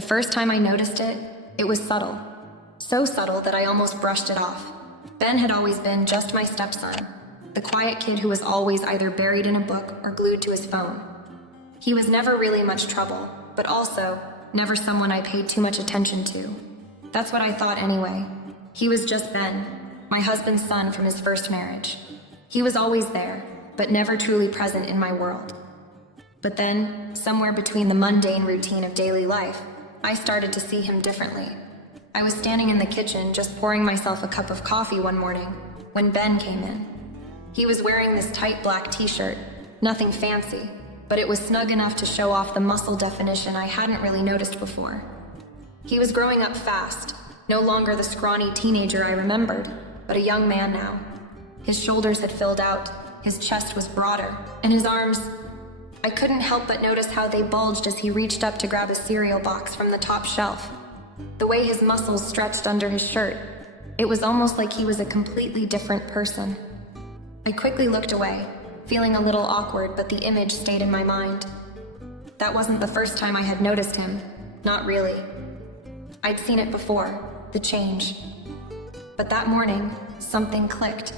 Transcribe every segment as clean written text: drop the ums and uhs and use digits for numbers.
The first time I noticed it, it was subtle. So subtle that I almost brushed it off. Ben had always been just my stepson, the quiet kid who was always either buried in a book or glued to his phone. He was never really much trouble, but also never someone I paid too much attention to. That's what I thought anyway. He was just Ben, my husband's son from his first marriage. He was always there, but never truly present in my world. But then, somewhere between the mundane routine of daily life, I started to see him differently. I was standing in the kitchen just pouring myself a cup of coffee one morning when Ben came in. He was wearing this tight black t-shirt, nothing fancy, but it was snug enough to show off the muscle definition I hadn't really noticed before. He was growing up fast, no longer the scrawny teenager I remembered, but a young man now. His shoulders had filled out, his chest was broader, and his arms... I couldn't help but notice how they bulged as he reached up to grab a cereal box from the top shelf. The way his muscles stretched under his shirt, it was almost like he was a completely different person. I quickly looked away, feeling a little awkward, but the image stayed in my mind. That wasn't the first time I had noticed him, not really. I'd seen it before, the change. But that morning, something clicked.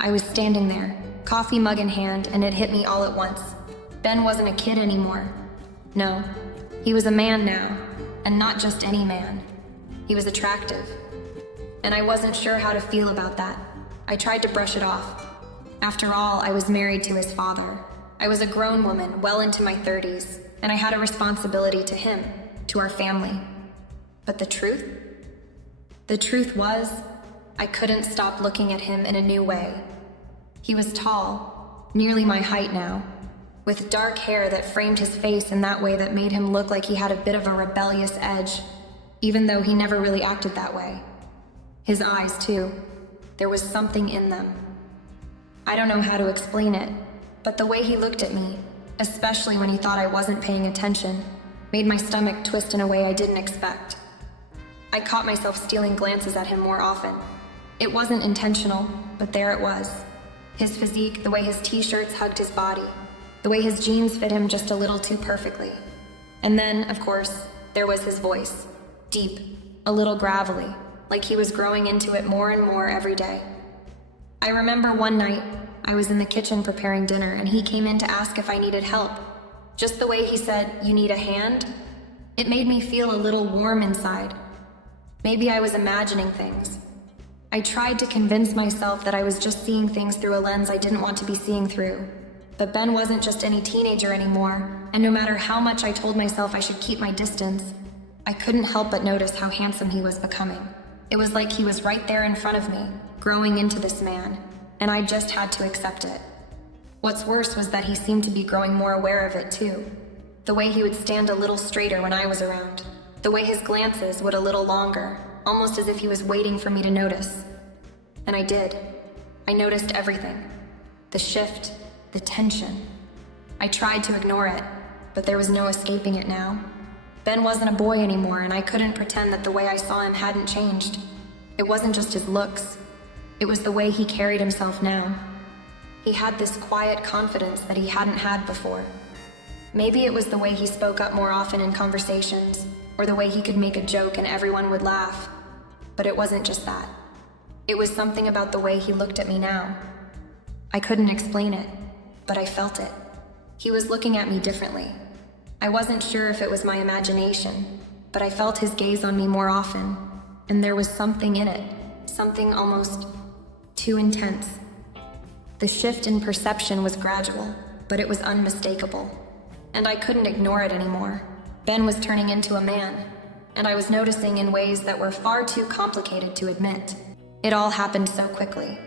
I was standing there, coffee mug in hand, and it hit me all at once. Ben wasn't a kid anymore. No, he was a man now, and not just any man. He was attractive. And I wasn't sure how to feel about that. I tried to brush it off. After all, I was married to his father. I was a grown woman, well into my 30s, and I had a responsibility to him, to our family. But the truth? The truth was, I couldn't stop looking at him in a new way. He was tall, nearly my height now, with dark hair that framed his face in that way that made him look like he had a bit of a rebellious edge, even though he never really acted that way. His eyes, too. There was something in them. I don't know how to explain it, but the way he looked at me, especially when he thought I wasn't paying attention, made my stomach twist in a way I didn't expect. I caught myself stealing glances at him more often. It wasn't intentional, but there it was. His physique, the way his t-shirts hugged his body, the way his jeans fit him just a little too perfectly. And then, of course, there was his voice. Deep, a little gravelly, like he was growing into it more and more every day. I remember one night, I was in the kitchen preparing dinner and he came in to ask if I needed help. Just the way he said, "You need a hand?" It made me feel a little warm inside. Maybe I was imagining things. I tried to convince myself that I was just seeing things through a lens I didn't want to be seeing through. But Ben wasn't just any teenager anymore, and no matter how much I told myself I should keep my distance, I couldn't help but notice how handsome he was becoming. It was like he was right there in front of me, growing into this man, and I just had to accept it. What's worse was that he seemed to be growing more aware of it too. The way he would stand a little straighter when I was around. The way his glances would a little longer, almost as if he was waiting for me to notice. And I did. I noticed everything. The shift, the tension. I tried to ignore it, but there was no escaping it now. Ben wasn't a boy anymore, and I couldn't pretend that the way I saw him hadn't changed. It wasn't just his looks. It was the way he carried himself now. He had this quiet confidence that he hadn't had before. Maybe it was the way he spoke up more often in conversations, or the way he could make a joke and everyone would laugh. But it wasn't just that. It was something about the way he looked at me now. I couldn't explain it, but I felt it. He was looking at me differently. I wasn't sure if it was my imagination, but I felt his gaze on me more often, and there was something in it, something almost too intense. The shift in perception was gradual, but it was unmistakable, and I couldn't ignore it anymore. Ben was turning into a man, and I was noticing in ways that were far too complicated to admit. It all happened so quickly.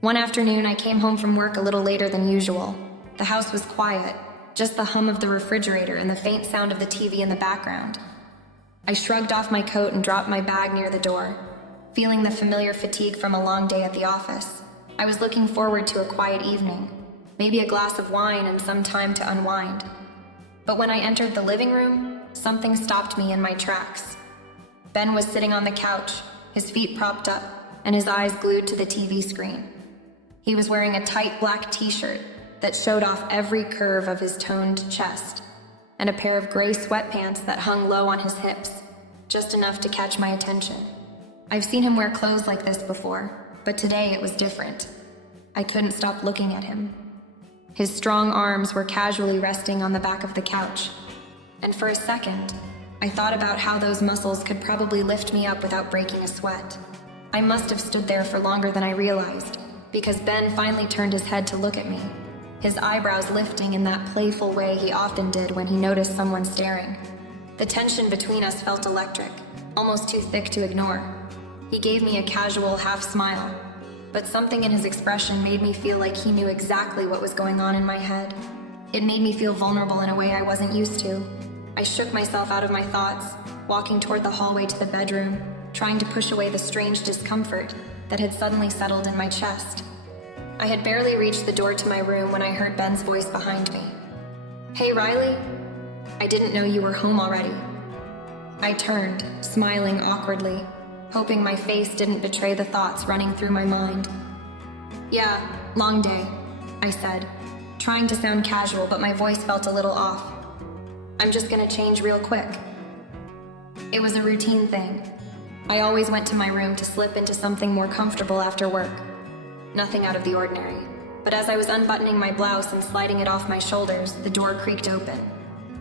One afternoon, I came home from work a little later than usual. The house was quiet, just the hum of the refrigerator and the faint sound of the TV in the background. I shrugged off my coat and dropped my bag near the door, feeling the familiar fatigue from a long day at the office. I was looking forward to a quiet evening, maybe a glass of wine and some time to unwind. But when I entered the living room, something stopped me in my tracks. Ben was sitting on the couch, his feet propped up, and his eyes glued to the TV screen. He was wearing a tight black t-shirt that showed off every curve of his toned chest. and a pair of gray sweatpants that hung low on his hips, just enough to catch my attention. I've seen him wear clothes like this before, but today it was different. I couldn't stop looking at him. His strong arms were casually resting on the back of the couch, and for a second, I thought about how those muscles could probably lift me up without breaking a sweat. I must have stood there for longer than I realized, because Ben finally turned his head to look at me, his eyebrows lifting in that playful way he often did when he noticed someone staring. The tension between us felt electric, almost too thick to ignore. He gave me a casual half smile, but something in his expression made me feel like he knew exactly what was going on in my head. It made me feel vulnerable in a way I wasn't used to. I shook myself out of my thoughts, walking toward the hallway to the bedroom, trying to push away the strange discomfort that had suddenly settled in my chest. I had barely reached the door to my room when I heard Ben's voice behind me. "Hey, Riley? I didn't know you were home already." I turned, smiling awkwardly, hoping my face didn't betray the thoughts running through my mind. "Yeah, long day," I said, trying to sound casual, but my voice felt a little off. "I'm just gonna change real quick." It was a routine thing. I always went to my room to slip into something more comfortable after work. Nothing out of the ordinary. But as I was unbuttoning my blouse and sliding it off my shoulders, the door creaked open.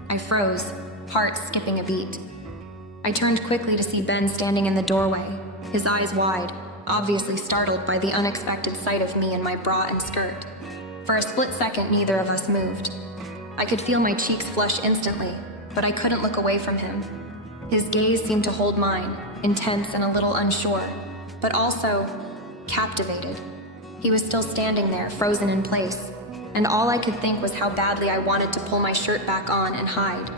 I froze, heart skipping a beat. I turned quickly to see Ben standing in the doorway, his eyes wide, obviously startled by the unexpected sight of me in my bra and skirt. For a split second, neither of us moved. I could feel my cheeks flush instantly, but I couldn't look away from him. His gaze seemed to hold mine, intense and a little unsure, but also captivated. He was still standing there, frozen in place, and all I could think was how badly I wanted to pull my shirt back on and hide.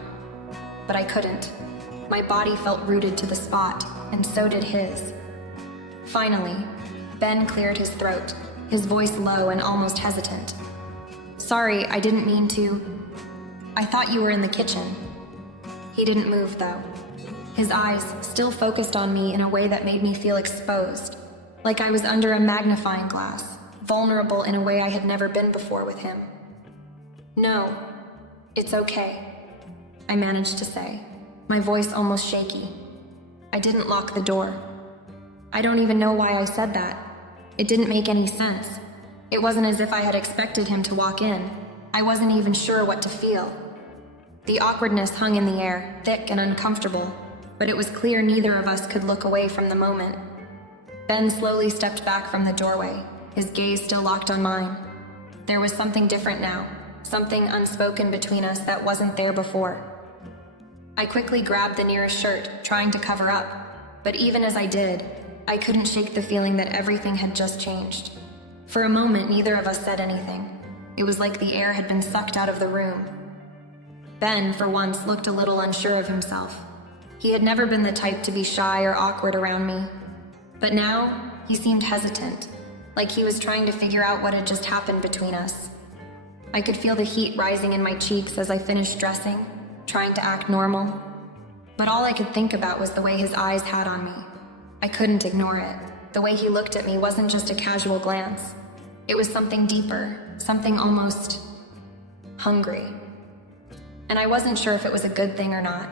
But I couldn't. My body felt rooted to the spot, and so did his. Finally, Ben cleared his throat, his voice low and almost hesitant. "Sorry, I didn't mean to. I thought you were in the kitchen." He didn't move, though. His eyes still focused on me in a way that made me feel exposed, like I was under a magnifying glass, vulnerable in a way I had never been before with him. "No, it's okay," I managed to say, my voice almost shaky. I didn't lock the door. I don't even know why I said that. It didn't make any sense. It wasn't as if I had expected him to walk in. I wasn't even sure what to feel. The awkwardness hung in the air, thick and uncomfortable, but it was clear neither of us could look away from the moment. Ben slowly stepped back from the doorway, his gaze still locked on mine. There was something different now, something unspoken between us that wasn't there before. I quickly grabbed the nearest shirt, trying to cover up, but even as I did, I couldn't shake the feeling that everything had just changed. For a moment, neither of us said anything. It was like the air had been sucked out of the room. Ben, for once, looked a little unsure of himself. He had never been the type to be shy or awkward around me. But now, he seemed hesitant, like he was trying to figure out what had just happened between us. I could feel the heat rising in my cheeks as I finished dressing, trying to act normal. But all I could think about was the way his eyes had on me. I couldn't ignore it. The way he looked at me wasn't just a casual glance. It was something deeper, something almost hungry. And I wasn't sure if it was a good thing or not.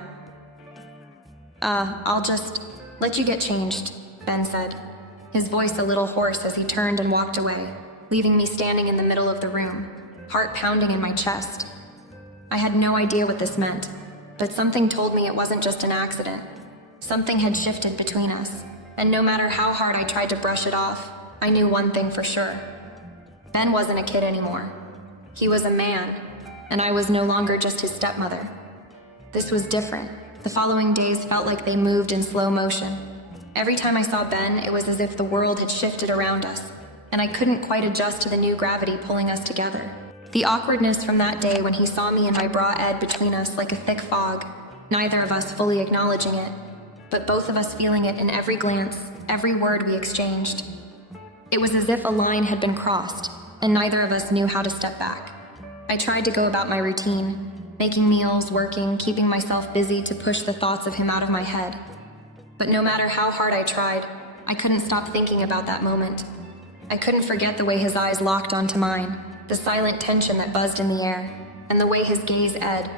I'll just let you get changed," Ben said, his voice a little hoarse as he turned and walked away, leaving me standing in the middle of the room, heart pounding in my chest. I had no idea what this meant, but something told me it wasn't just an accident. Something had shifted between us, and no matter how hard I tried to brush it off, I knew one thing for sure. Ben wasn't a kid anymore. He was a man, and I was no longer just his stepmother. This was different. The following days felt like they moved in slow motion. Every time I saw Ben, it was as if the world had shifted around us, and I couldn't quite adjust to the new gravity pulling us together. The awkwardness from that day when he saw me and my bra ed between us like a thick fog, neither of us fully acknowledging it, but both of us feeling it in every glance, every word we exchanged. It was as if a line had been crossed, and neither of us knew how to step back. I tried to go about my routine, making meals, working, keeping myself busy to push the thoughts of him out of my head. But no matter how hard I tried, I couldn't stop thinking about that moment. I couldn't forget the way his eyes locked onto mine, the silent tension that buzzed in the air, and the way his gaze ed,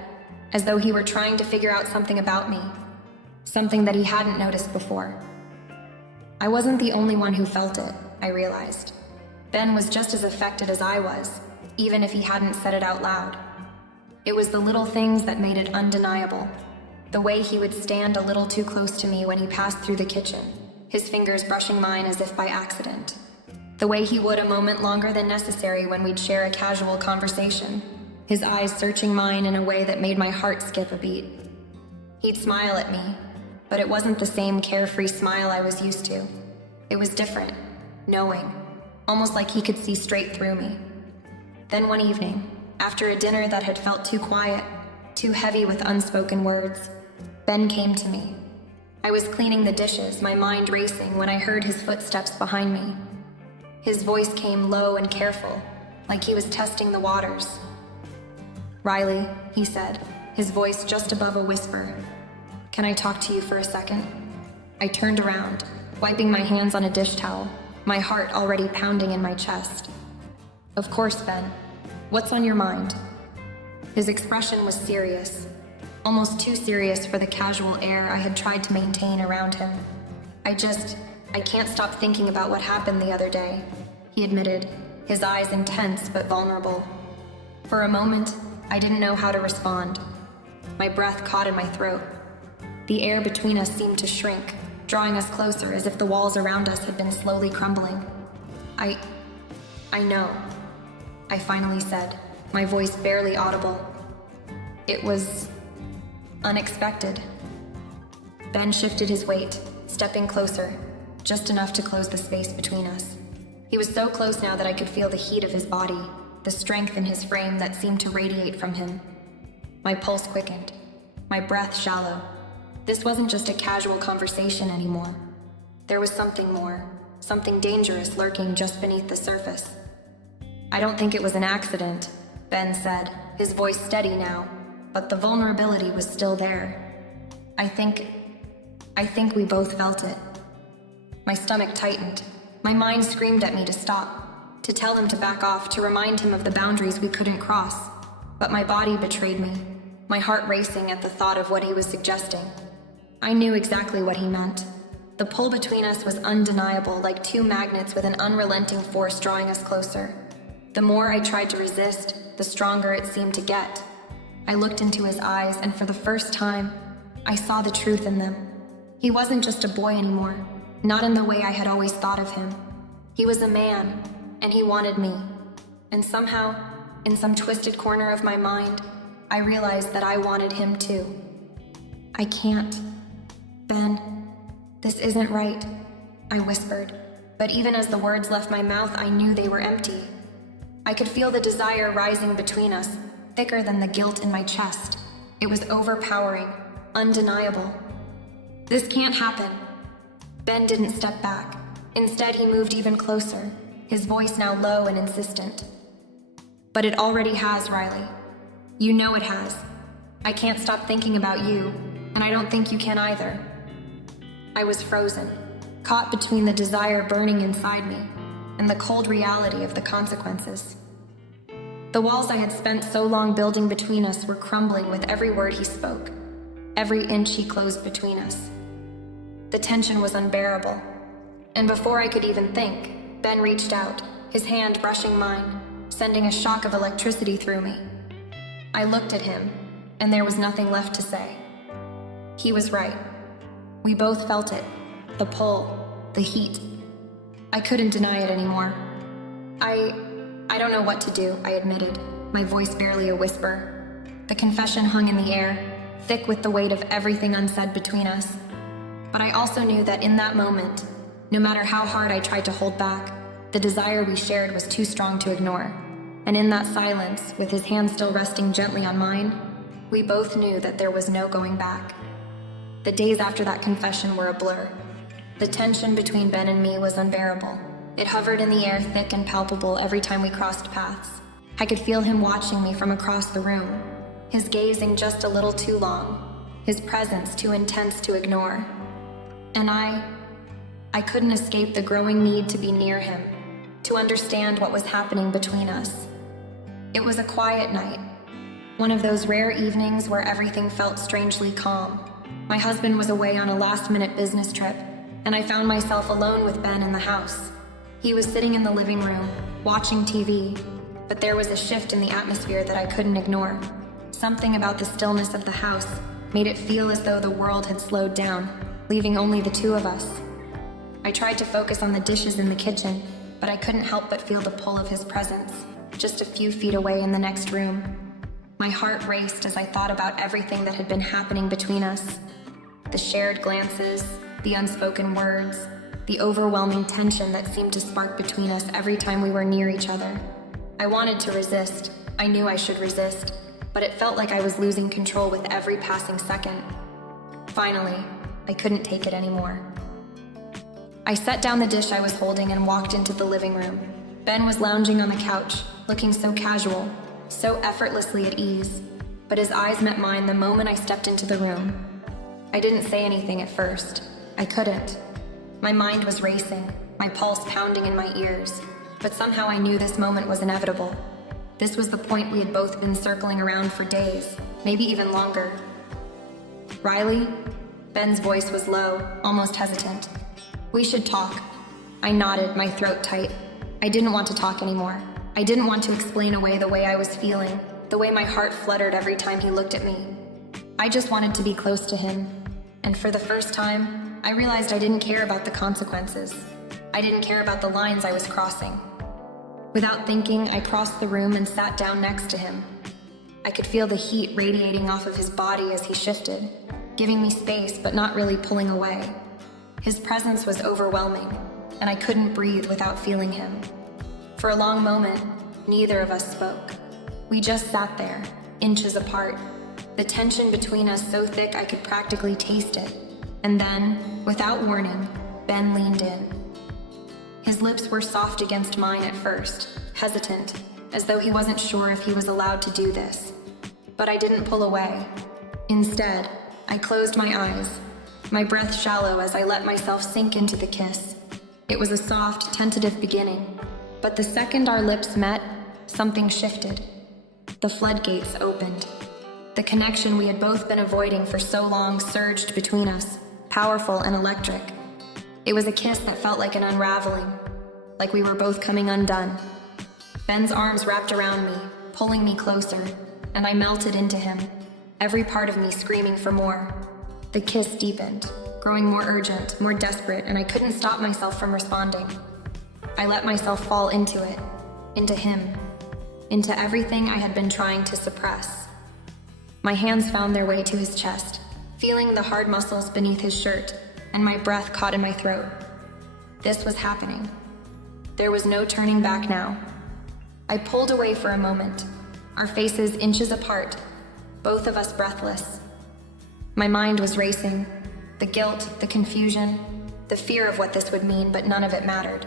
as though he were trying to figure out something about me, something that he hadn't noticed before. I wasn't the only one who felt it, I realized. Ben was just as affected as I was, even if he hadn't said it out loud. It was the little things that made it undeniable. The way he would stand a little too close to me when he passed through the kitchen, his fingers brushing mine as if by accident. The way he would a moment longer than necessary when we'd share a casual conversation, his eyes searching mine in a way that made my heart skip a beat. He'd smile at me, but it wasn't the same carefree smile I was used to. It was different, knowing, almost like he could see straight through me. Then one evening, after a dinner that had felt too quiet, too heavy with unspoken words, Ben came to me. I was cleaning the dishes, my mind racing, when I heard his footsteps behind me. His voice came low and careful, like he was testing the waters. "Riley," he said, his voice just above a whisper. "Can I talk to you for a second?" I turned around, wiping my hands on a dish towel, my heart already pounding in my chest. "Of course, Ben. What's on your mind?" His expression was serious, almost too serious for the casual air I had tried to maintain around him. I can't stop thinking about what happened the other day," he admitted, his eyes intense but vulnerable. For a moment, I didn't know how to respond. My breath caught in my throat. The air between us seemed to shrink, drawing us closer as if the walls around us had been slowly crumbling. I know," I finally said, my voice barely audible. "It was unexpected." Ben shifted his weight, stepping closer, just enough to close the space between us. He was so close now that I could feel the heat of his body, the strength in his frame that seemed to radiate from him. My pulse quickened, my breath shallow. This wasn't just a casual conversation anymore. There was something more, something dangerous lurking just beneath the surface. "I don't think it was an accident," Ben said, his voice steady now, but the vulnerability was still there. I think we both felt it." My stomach tightened. My mind screamed at me to stop, to tell him to back off, to remind him of the boundaries we couldn't cross. But my body betrayed me, my heart racing at the thought of what he was suggesting. I knew exactly what he meant. The pull between us was undeniable, like two magnets with an unrelenting force drawing us closer. The more I tried to resist, the stronger it seemed to get. I looked into his eyes, and for the first time, I saw the truth in them. He wasn't just a boy anymore, not in the way I had always thought of him. He was a man, and he wanted me. And somehow, in some twisted corner of my mind, I realized that I wanted him too. "I can't. Ben, this isn't right," I whispered, but even as the words left my mouth, I knew they were empty. I could feel the desire rising between us, thicker than the guilt in my chest. It was overpowering, undeniable. "This can't happen." Ben didn't step back. Instead, he moved even closer, his voice now low and insistent. "But it already has, Riley. You know it has. I can't stop thinking about you, and I don't think you can either." I was frozen, caught between the desire burning inside me and the cold reality of the consequences. The walls I had spent so long building between us were crumbling with every word he spoke, every inch he closed between us. The tension was unbearable, and before I could even think, Ben reached out, his hand brushing mine, sending a shock of electricity through me. I looked at him, and there was nothing left to say. He was right. We both felt it, the pull, the heat. I couldn't deny it anymore. I don't know what to do, I admitted, my voice barely a whisper. The confession hung in the air, thick with the weight of everything unsaid between us. But I also knew that in that moment, no matter how hard I tried to hold back, the desire we shared was too strong to ignore. And in that silence, with his hand still resting gently on mine, we both knew that there was no going back. The days after that confession were a blur. The tension between Ben and me was unbearable. It hovered in the air, thick and palpable, every time we crossed paths. I could feel him watching me from across the room, his gazing just a little too long, his presence too intense to ignore. And I couldn't escape the growing need to be near him, to understand what was happening between us. It was a quiet night, One of those rare evenings where everything felt strangely calm. My husband was away on a last-minute business trip, and I found myself alone with Ben in the house. He was sitting in the living room, watching TV, but there was a shift in the atmosphere that I couldn't ignore. Something about the stillness of the house made it feel as though the world had slowed down, leaving only the two of us. I tried to focus on the dishes in the kitchen, but I couldn't help but feel the pull of his presence, just a few feet away in the next room. My heart raced as I thought about everything that had been happening between us. The shared glances, the unspoken words, the overwhelming tension that seemed to spark between us every time we were near each other. I wanted to resist. I knew I should resist, but it felt like I was losing control with every passing second. Finally, I couldn't take it anymore. I set down the dish I was holding and walked into the living room. Ben was lounging on the couch, looking so casual, so effortlessly at ease, but his eyes met mine the moment I stepped into the room. I didn't say anything at first. I couldn't. My mind was racing, my pulse pounding in my ears, but somehow I knew this moment was inevitable. This was the point we had both been circling around for days, maybe even longer. Riley? Ben's voice was low, almost hesitant. We should talk. I nodded, my throat tight. I didn't want to talk anymore. I didn't want to explain away the way I was feeling, the way my heart fluttered every time he looked at me. I just wanted to be close to him, and for the first time, I realized I didn't care about the consequences. I didn't care about the lines I was crossing. Without thinking, I crossed the room and sat down next to him. I could feel the heat radiating off of his body as he shifted, giving me space but not really pulling away. His presence was overwhelming, and I couldn't breathe without feeling him. For a long moment, neither of us spoke. We just sat there, inches apart, the tension between us so thick I could practically taste it. And then, without warning, Ben leaned in. His lips were soft against mine at first, hesitant, as though he wasn't sure if he was allowed to do this. But I didn't pull away. Instead, I closed my eyes, my breath shallow as I let myself sink into the kiss. It was a soft, tentative beginning, but the second our lips met, something shifted. The floodgates opened. The connection we had both been avoiding for so long surged between us, powerful and electric. It was a kiss that felt like an unraveling, like we were both coming undone. Ben's arms wrapped around me, pulling me closer, and I melted into him, every part of me screaming for more. The kiss deepened, growing more urgent, more desperate, and I couldn't stop myself from responding. I let myself fall into it, into him, into everything I had been trying to suppress. My hands found their way to his chest, feeling the hard muscles beneath his shirt, and my breath caught in my throat. This was happening. There was no turning back now. I pulled away for a moment, our faces inches apart, both of us breathless. My mind was racing, the guilt, the confusion, the fear of what this would mean, but none of it mattered.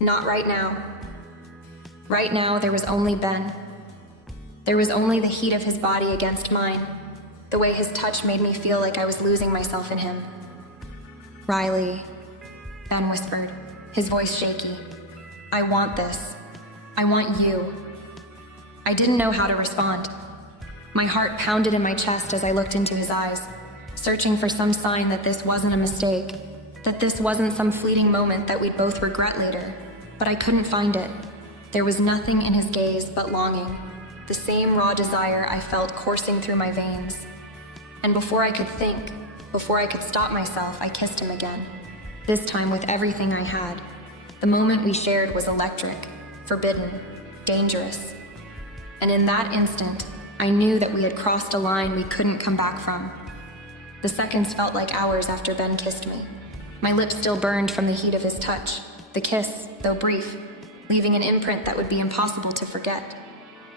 Not right now. Right now, there was only Ben. There was only the heat of his body against mine, the way his touch made me feel like I was losing myself in him. Riley, Ben whispered, his voice shaky. I want this. I want you. I didn't know how to respond. My heart pounded in my chest as I looked into his eyes, searching for some sign that this wasn't a mistake, that this wasn't some fleeting moment that we'd both regret later. But I couldn't find it. There was nothing in his gaze but longing, the same raw desire I felt coursing through my veins. And before I could think, before I could stop myself, I kissed him again, this time with everything I had. The moment we shared was electric, forbidden, dangerous. And in that instant, I knew that we had crossed a line we couldn't come back from. The seconds felt like hours after Ben kissed me. My lips still burned from the heat of his touch, the kiss, though brief, leaving an imprint that would be impossible to forget.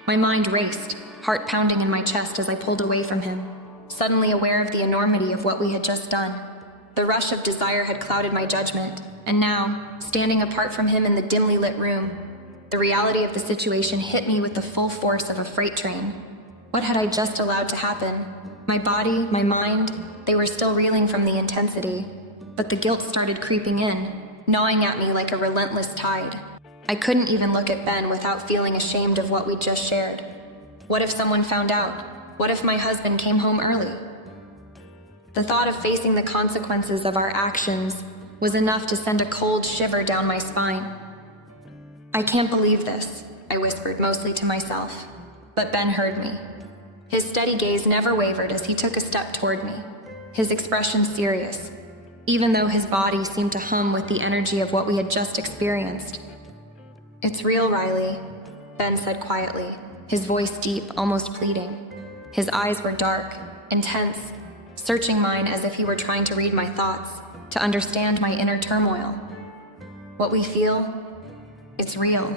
My mind raced, heart pounding in my chest as I pulled away from him, suddenly aware of the enormity of what we had just done. The rush of desire had clouded my judgment, and now, standing apart from him in the dimly lit room, the reality of the situation hit me with the full force of a freight train. What had I just allowed to happen? My body, my mind, they were still reeling from the intensity, but the guilt started creeping in, gnawing at me like a relentless tide. I couldn't even look at Ben without feeling ashamed of what we'd just shared. What if someone found out? What if my husband came home early? The thought of facing the consequences of our actions was enough to send a cold shiver down my spine. I can't believe this, I whispered, mostly to myself. But Ben heard me. His steady gaze never wavered as he took a step toward me, his expression serious, even though his body seemed to hum with the energy of what we had just experienced. "It's real, Riley," Ben said quietly, his voice deep, almost pleading. His eyes were dark, intense, searching mine as if he were trying to read my thoughts, to understand my inner turmoil. "What we feel, it's real.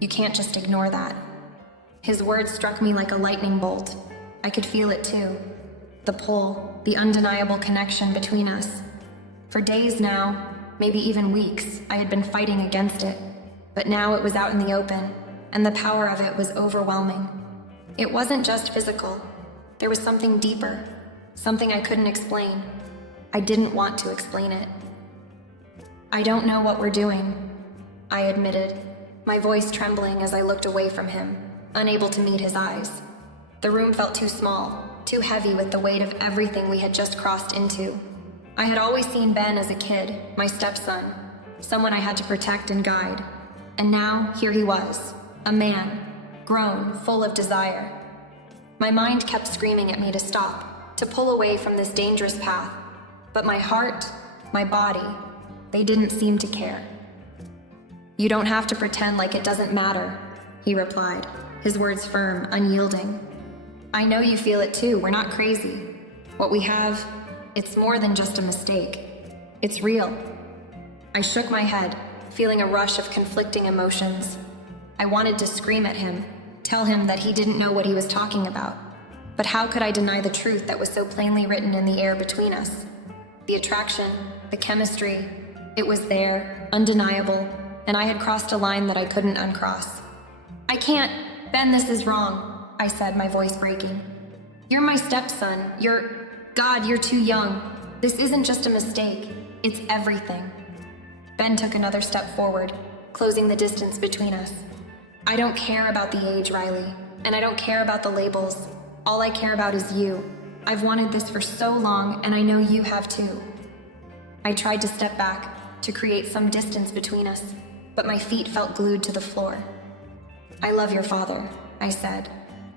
You can't just ignore that." His words struck me like a lightning bolt. I could feel it too. The pull, the undeniable connection between us. For days now, maybe even weeks, I had been fighting against it. But now it was out in the open, and the power of it was overwhelming. It wasn't just physical. There was something deeper, something I couldn't explain. I didn't want to explain it. "I don't know what we're doing," I admitted, my voice trembling as I looked away from him, unable to meet his eyes. The room felt too small, too heavy with the weight of everything we had just crossed into. I had always seen Ben as a kid, my stepson, someone I had to protect and guide. And now, here he was, a man, grown, full of desire. My mind kept screaming at me to stop, to pull away from this dangerous path. But my heart, my body, they didn't seem to care. "You don't have to pretend like it doesn't matter," he replied, his words firm, unyielding. "I know you feel it too, we're not crazy. What we have, it's more than just a mistake. It's real." I shook my head, feeling a rush of conflicting emotions. I wanted to scream at him, tell him that he didn't know what he was talking about. But how could I deny the truth that was so plainly written in the air between us? The attraction, the chemistry, it was there, undeniable, and I had crossed a line that I couldn't uncross. "I can't, Ben, this is wrong," I said, my voice breaking. "You're my stepson. God, you're too young. This isn't just a mistake. It's everything." Ben took another step forward, closing the distance between us. "I don't care about the age, Riley, and I don't care about the labels. All I care about is you. I've wanted this for so long, and I know you have too." I tried to step back, to create some distance between us, but my feet felt glued to the floor. "I love your father," I said,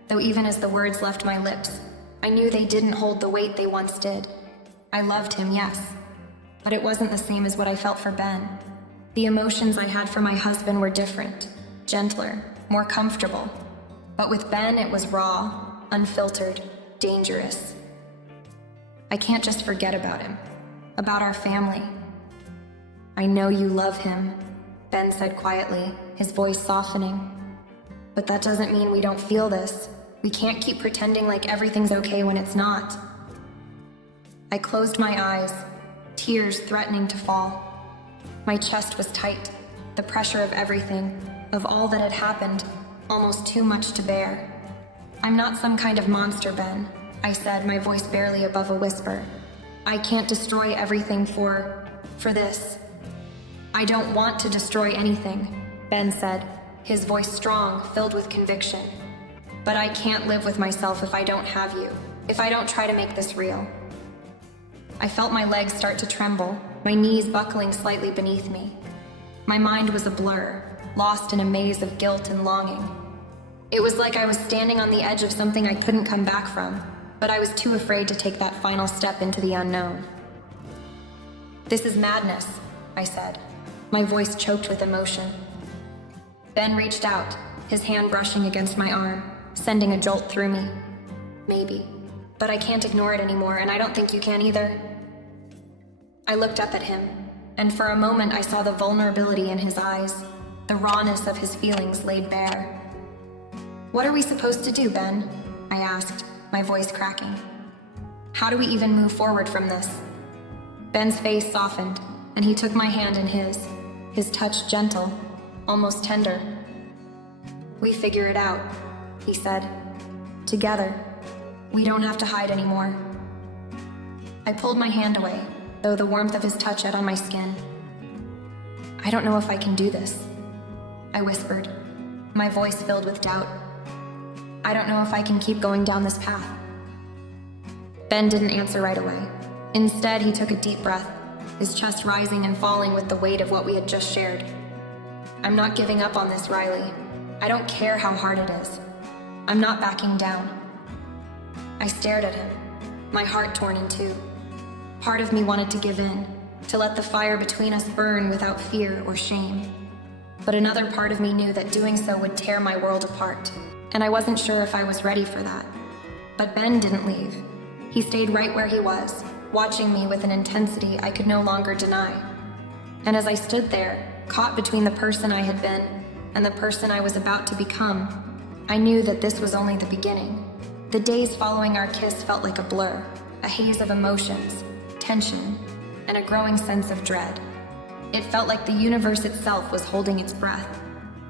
though even as the words left my lips, I knew they didn't hold the weight they once did. I loved him, yes, but it wasn't the same as what I felt for Ben. The emotions I had for my husband were different, gentler, more comfortable. But with Ben, it was raw, unfiltered, dangerous. "I can't just forget about him, about our family." "I know you love him," Ben said quietly, his voice softening. "But that doesn't mean we don't feel this. We can't keep pretending like everything's okay when it's not." I closed my eyes, tears threatening to fall. My chest was tight, the pressure of everything, of all that had happened, almost too much to bear. "I'm not some kind of monster, Ben," I said, my voice barely above a whisper. "I can't destroy everything for this." "I don't want to destroy anything," Ben said, his voice strong, filled with conviction. "But I can't live with myself if I don't have you, if I don't try to make this real." I felt my legs start to tremble, my knees buckling slightly beneath me. My mind was a blur, lost in a maze of guilt and longing. It was like I was standing on the edge of something I couldn't come back from, but I was too afraid to take that final step into the unknown. "This is madness," I said, my voice choked with emotion. Ben reached out, his hand brushing against my arm, sending a jolt through me. "Maybe, but I can't ignore it anymore, and I don't think you can either." I looked up at him, and for a moment I saw the vulnerability in his eyes, the rawness of his feelings laid bare. "What are we supposed to do, Ben?" I asked, my voice cracking. "How do we even move forward from this?" Ben's face softened, and he took my hand in his touch gentle, almost tender. "We figure it out," he said. "Together. We don't have to hide anymore." I pulled my hand away, though the warmth of his touch had on my skin. "I don't know if I can do this," I whispered, my voice filled with doubt. I don't know if I can keep going down this path. Ben didn't answer right away. Instead, he took a deep breath, his chest rising and falling with the weight of what we had just shared. I'm not giving up on this, Riley. I don't care how hard it is. I'm not backing down. I stared at him, my heart torn in two. Part of me wanted to give in, to let the fire between us burn without fear or shame. But another part of me knew that doing so would tear my world apart, and I wasn't sure if I was ready for that. But Ben didn't leave. He stayed right where he was, watching me with an intensity I could no longer deny. And as I stood there, caught between the person I had been and the person I was about to become, I knew that this was only the beginning. The days following our kiss felt like a blur, a haze of emotions, tension, and a growing sense of dread. It felt like the universe itself was holding its breath,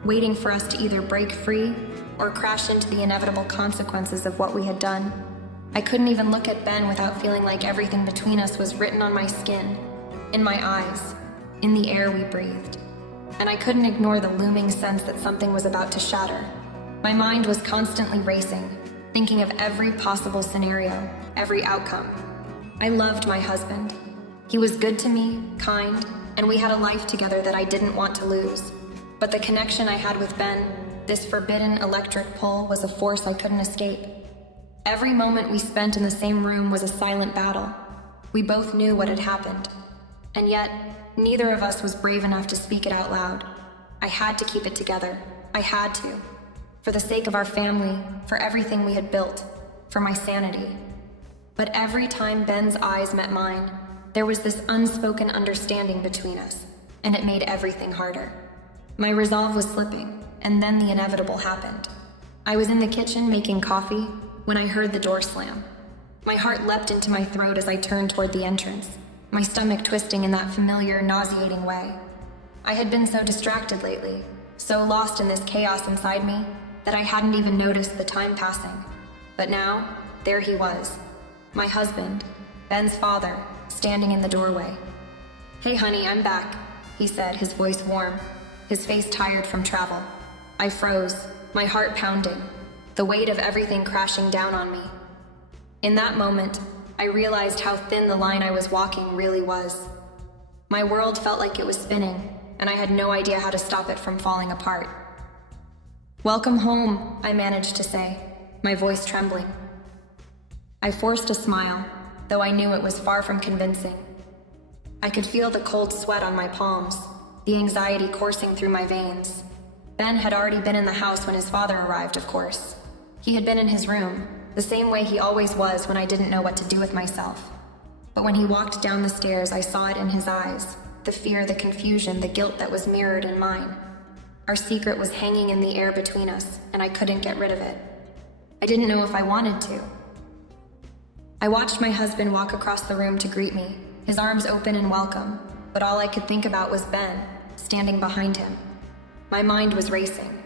waiting for us to either break free or crash into the inevitable consequences of what we had done. I couldn't even look at Ben without feeling like everything between us was written on my skin, in my eyes, in the air we breathed. And I couldn't ignore the looming sense that something was about to shatter. My mind was constantly racing, thinking of every possible scenario, every outcome. I loved my husband. He was good to me, kind, and we had a life together that I didn't want to lose. But the connection I had with Ben, this forbidden electric pull, was a force I couldn't escape. Every moment we spent in the same room was a silent battle. We both knew what had happened. And yet, neither of us was brave enough to speak it out loud. I had to keep it together. I had to. For the sake of our family, for everything we had built, for my sanity. But every time Ben's eyes met mine, there was this unspoken understanding between us, and it made everything harder. My resolve was slipping, and then the inevitable happened. I was in the kitchen making coffee when I heard the door slam. My heart leapt into my throat as I turned toward the entrance, my stomach twisting in that familiar, nauseating way. I had been so distracted lately, so lost in this chaos inside me, that I hadn't even noticed the time passing. But now, there he was, my husband, Ben's father, standing in the doorway. "Hey honey, I'm back," he said, his voice warm, his face tired from travel. I froze, my heart pounding, the weight of everything crashing down on me. In that moment, I realized how thin the line I was walking really was. My world felt like it was spinning, and I had no idea how to stop it from falling apart. "Welcome home," I managed to say, my voice trembling. I forced a smile, though I knew it was far from convincing. I could feel the cold sweat on my palms, the anxiety coursing through my veins. Ben had already been in the house when his father arrived, of course. He had been in his room, the same way he always was when I didn't know what to do with myself. But when he walked down the stairs, I saw it in his eyes, the fear, the confusion, the guilt that was mirrored in mine. Our secret was hanging in the air between us, and I couldn't get rid of it. I didn't know if I wanted to. I watched my husband walk across the room to greet me, his arms open in welcome, but all I could think about was Ben, standing behind him. My mind was racing.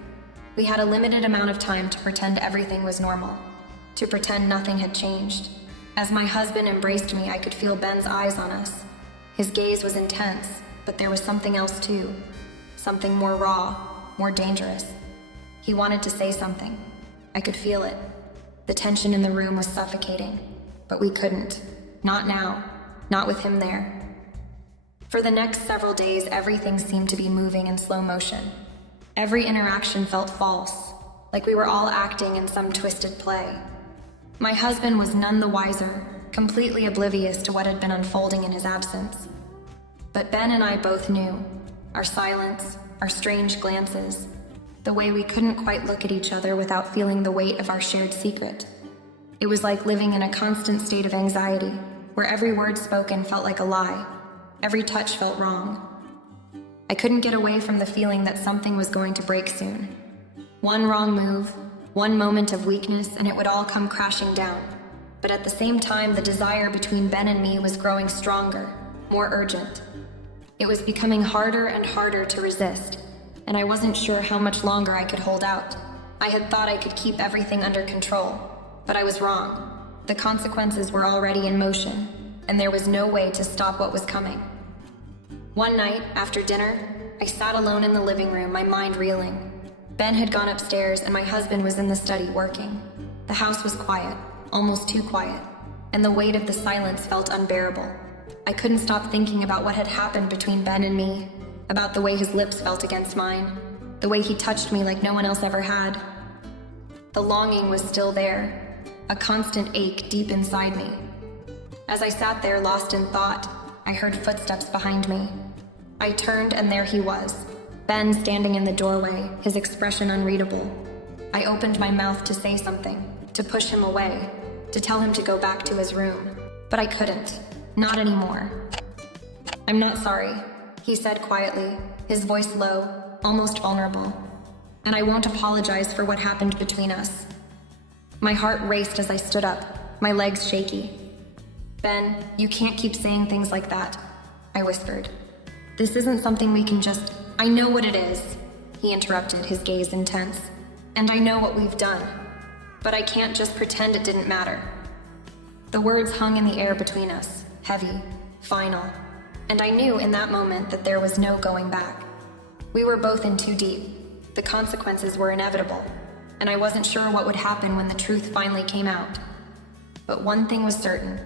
We had a limited amount of time to pretend everything was normal, to pretend nothing had changed. As my husband embraced me, I could feel Ben's eyes on us. His gaze was intense, but there was something else too. Something more raw, more dangerous. He wanted to say something. I could feel it. The tension in the room was suffocating, but we couldn't. Not now. Not with him there. For the next several days, everything seemed to be moving in slow motion. Every interaction felt false, like we were all acting in some twisted play. My husband was none the wiser, completely oblivious to what had been unfolding in his absence. But Ben and I both knew. Our silence, our strange glances, the way we couldn't quite look at each other without feeling the weight of our shared secret. It was like living in a constant state of anxiety, where every word spoken felt like a lie. Every touch felt wrong. I couldn't get away from the feeling that something was going to break soon. One wrong move, one moment of weakness, and it would all come crashing down. But at the same time, the desire between Ben and me was growing stronger, more urgent. It was becoming harder and harder to resist, and I wasn't sure how much longer I could hold out. I had thought I could keep everything under control, but I was wrong. The consequences were already in motion, and there was no way to stop what was coming. One night, after dinner, I sat alone in the living room, my mind reeling. Ben had gone upstairs and my husband was in the study working. The house was quiet, almost too quiet, and the weight of the silence felt unbearable. I couldn't stop thinking about what had happened between Ben and me, about the way his lips felt against mine, the way he touched me like no one else ever had. The longing was still there, a constant ache deep inside me. As I sat there lost in thought, I heard footsteps behind me. I turned and there he was, Ben standing in the doorway, his expression unreadable. I opened my mouth to say something, to push him away, to tell him to go back to his room. But I couldn't. Not anymore. "I'm not sorry," he said quietly, his voice low, almost vulnerable. "And I won't apologize for what happened between us." My heart raced as I stood up, my legs shaky. "Ben, you can't keep saying things like that," I whispered. "This isn't something we can just—" "I know what it is," he interrupted, his gaze intense. "And I know what we've done. But I can't just pretend it didn't matter." The words hung in the air between us, heavy, final. And I knew in that moment that there was no going back. We were both in too deep. The consequences were inevitable. And I wasn't sure what would happen when the truth finally came out. But one thing was certain.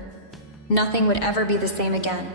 Nothing would ever be the same again.